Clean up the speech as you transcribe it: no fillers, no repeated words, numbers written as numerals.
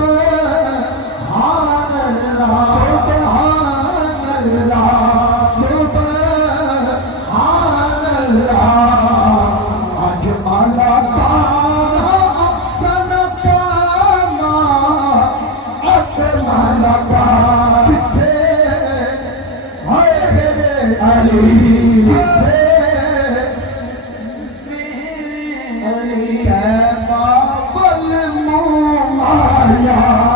سبحان اللہ سبحان اللہ سبحان اللہ اجمل احسن پانا اجمل کتھے علی کتھے بابل مایا